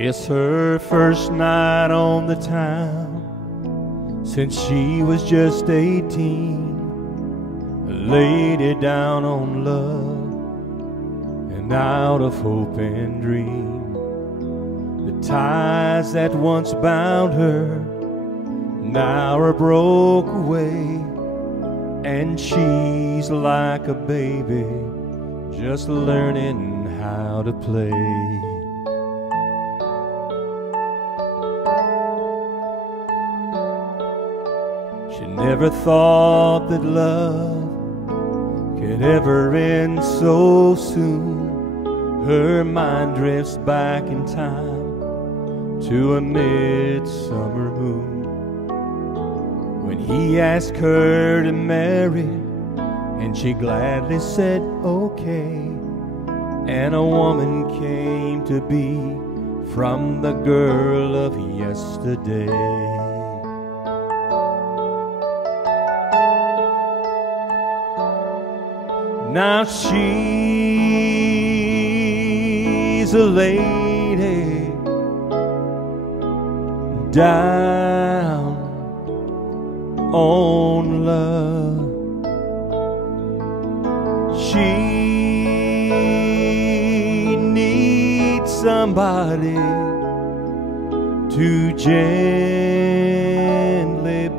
It's her first night on the town since she was just 18. A lady down on love and out of hope and dream. The ties that once bound her now are broke away, and she's like a baby just learning how to play. She never thought that love could ever end so soon. Her mind drifts back in time to a midsummer moon, when he asked her to marry, and she gladly said okay. And a woman came to be from the girl of yesterday. Now she's a lady down on love. She needs somebody to gently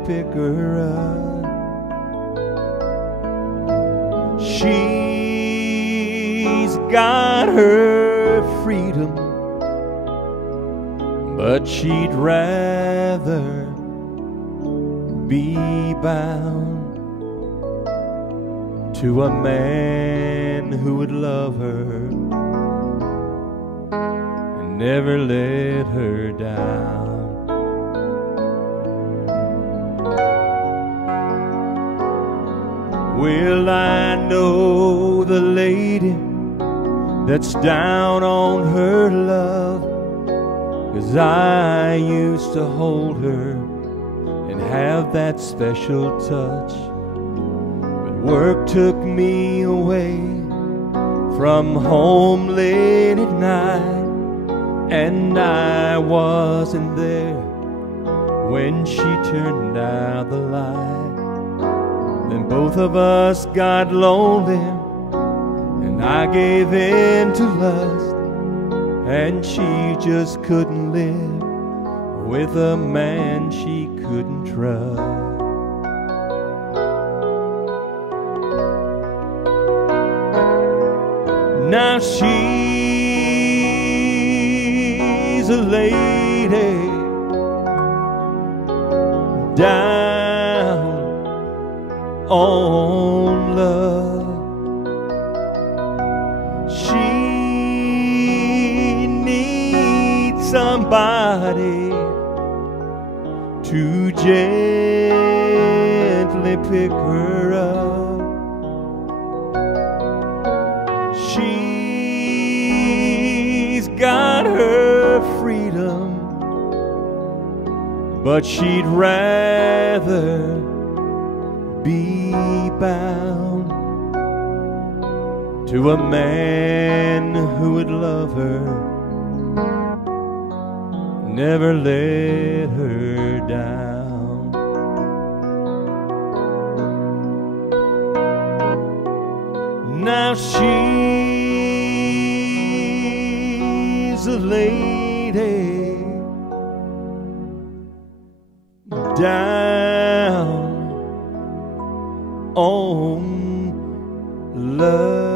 pick her up. She's got her freedom, but she'd rather be bound to a man who would love her and never let her down. Well, I know the lady that's down on her love, 'cause I used to hold her and have that special touch. But work took me away from home late at night, and I wasn't there when she turned out the light. Then both of us got lonely, and I gave in to lust, and she just couldn't live with a man she couldn't trust. Now she's a lady down on love. She needs somebody to gently pick her up. She's got her freedom, but she'd rather be bound to a man who would love her, never let her down. Now she's a lady down on love.